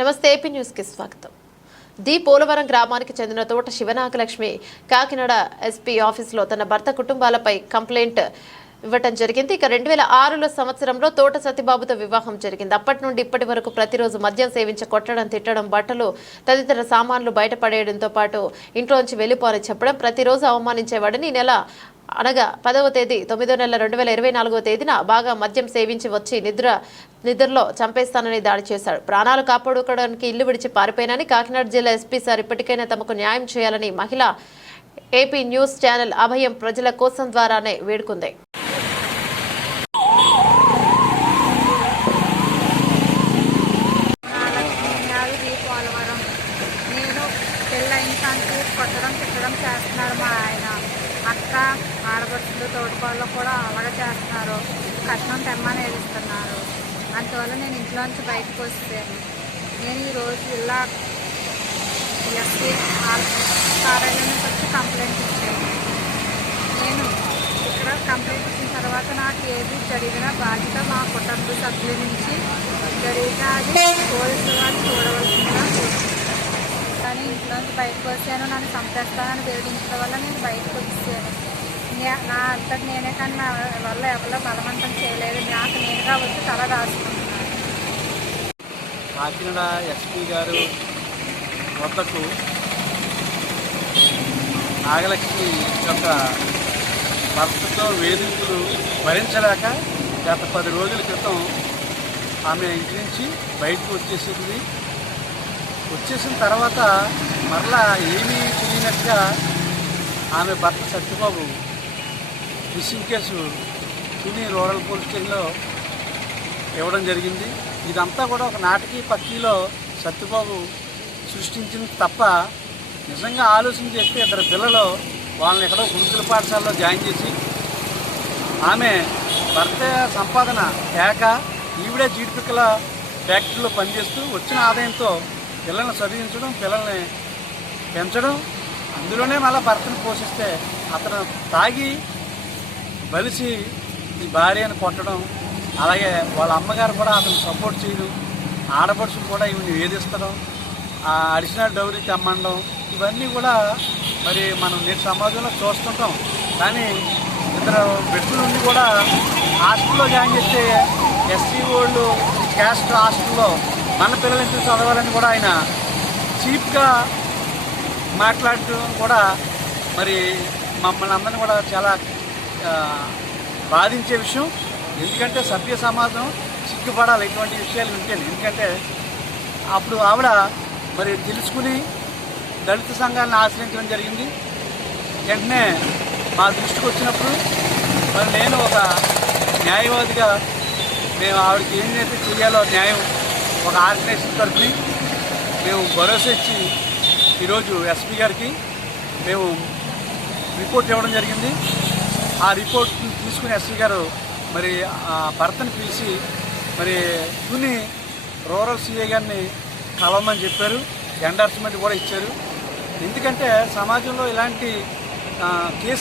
నమస్తే ఏపీ న్యూస్కి స్వాగతం. ది పోలవరం గ్రామానికి చెందిన తోట శివనాగలక్ష్మి కాకినాడ ఎస్పీ ఆఫీసులో తన భర్త కుటుంబాలపై కంప్లైంట్ ఇవ్వటం జరిగింది. ఇక రెండు వేల ఆరులో సంవత్సరంలో తోట సత్యబాబుతో వివాహం జరిగింది. అప్పటి నుండి ఇప్పటి వరకు ప్రతిరోజు మద్యం సేవించి కొట్టడం తిట్టడం బట్టలు తదితర సామాన్లు బయటపడేయడంతో పాటు ఇంట్లోంచి వెళ్ళిపోని చెప్పడం ప్రతిరోజు అవమానించేవాడని ఈ నెల అనగా పదవ తేదీ తొమ్మిదో నెల రెండు వేల ఇరవై నాలుగో తేదీన బాగా మద్యం సేవించి వచ్చి నిద్ర నిద్రలో చంపేస్తానని దాడి చేశాడు. ప్రాణాలు కాపాడుకోవడానికి ఇల్లు విడిచి పారిపోయినని కాకినాడ జిల్లా ఎస్పీ సార్ ఇప్పటికైనా తమకు న్యాయం చేయాలని మహిళ ఏపీ న్యూస్ ఛానల్ అభయం ప్రజల కోసం ద్వారానే వేడుకుంది. కొట్టడం తిట్టడం చేస్తున్నారు మా ఆయన. అక్క ఆడపడుచులు తోడుకోళ్ళు కూడా అలాగే చేస్తున్నారు. కట్నం తెమ్మని ఏడుస్తున్నారు. అందువల్ల నేను ఇంట్లోంచి బయటకు వస్తాను నేను ఈరోజు ఇలా ఎస్పీ కార్యాలయం నుంచి వచ్చి కంప్లైంట్ ఇచ్చాను. నేను ఇక్కడ కంప్లైంట్ ఇచ్చిన తర్వాత నాకు ఏది జరిగిన బాధ్యత మా కుటుంబ సభ్యుల నుంచి జరిగిన అది పోలీసులు వాళ్ళు చూడవలసిందిగా కోరుతున్నాను. కానీ ఇంట్లో నుంచి బయటకు వచ్చాను నన్ను చంపేస్తానని బెదిరించడం వల్ల నేను బయటకు వచ్చాను. నా అంతటి నేనే కానీ నా వల్ల ఎవరో బలవంతం చేయలేదు. నాకు నేనుగా వచ్చి తల రాసుకుంటున్నాను. కాకినాడ ఎస్పీ గారు వద్దకు నాగలక్ష్మి యొక్క భర్తతో వేధింపులు భరించలేక గత పది రోజుల క్రితం ఆమె ఇంటి నుంచి బయటకు వచ్చేసింది. వచ్చేసిన తర్వాత మరలా ఏమీ తెలియనట్టుగా ఆమె భర్త Satyababu missing case Tuni rural police స్టేషన్లో ఇవ్వడం జరిగింది. ఇదంతా కూడా ఒక నాటకీ పక్షిలో సత్యబాబు సృష్టించింది తప్ప నిజంగా ఆలోచన చేస్తే ఇద్దరు పిల్లలు వాళ్ళని ఎక్కడో గురుకుల పాఠశాలలో జాయిన్ చేసి ఆమె భర్త సంపాదన లేక ఈవిడే జీడిపిక్కల ఫ్యాక్టరీలో పనిచేస్తూ వచ్చిన ఆదాయంతో పిల్లల్ని చదివించడం పిల్లల్ని పెంచడం అందులోనే మళ్ళీ భర్తను పోషిస్తే అతను తాగి బలిసి ఈ భార్యను కొట్టడం అలాగే వాళ్ళ అమ్మగారు కూడా అతను సపోర్ట్ చేయడం ఆడపడుచులు కూడా ఈవిని వేధిస్తడం ఆ అడిషనల్ డౌరీ తెమ్మండం ఇవన్నీ కూడా మరి మనం నేటి సమాజంలో చూస్తుంటాం. కానీ ఇద్దరు బిడ్డల నుండి కూడా హాస్టల్లో జాయిన్ చేస్తే ఎస్సీ వాళ్ళు క్యాస్ట్ హాస్టల్లో మన పిల్లలు ఎందుకు చదవాలని కూడా ఆయన చీప్గా మాట్లాడటం కూడా మరి మమ్మల్ని అందరినీ కూడా చాలా బాధించే విషయం. ఎందుకంటే సభ్య సమాజం సిగ్గుపడాలి ఇటువంటి విషయాలు వింటాను ఎందుకంటే అప్పుడు ఆవిడ మరి తెలుసుకుని దళిత సంఘాలను ఆశ్రయించడం జరిగింది. వెంటనే మా దృష్టికి వచ్చినప్పుడు మరి నేను ఒక న్యాయవాదిగా మేము ఆవిడకి ఏమైతే చేయాలో న్యాయం ఒక ఆర్గనైజేషన్ తరఫుని మేము భరోసా ఇచ్చి ఈరోజు ఎస్పీ గారికి మేము రిపోర్ట్ ఇవ్వడం జరిగింది. ఆ రిపోర్ట్ తీసుకుని ఎస్పీ గారు మరి ఆ భర్తను పిలిచి మరి తుని రూరల్ సీఏ గారిని కలవమని చెప్పారు. ఎండార్స్మెంట్ కూడా ఇచ్చారు. ఎందుకంటే సమాజంలో ఇలాంటి కేసు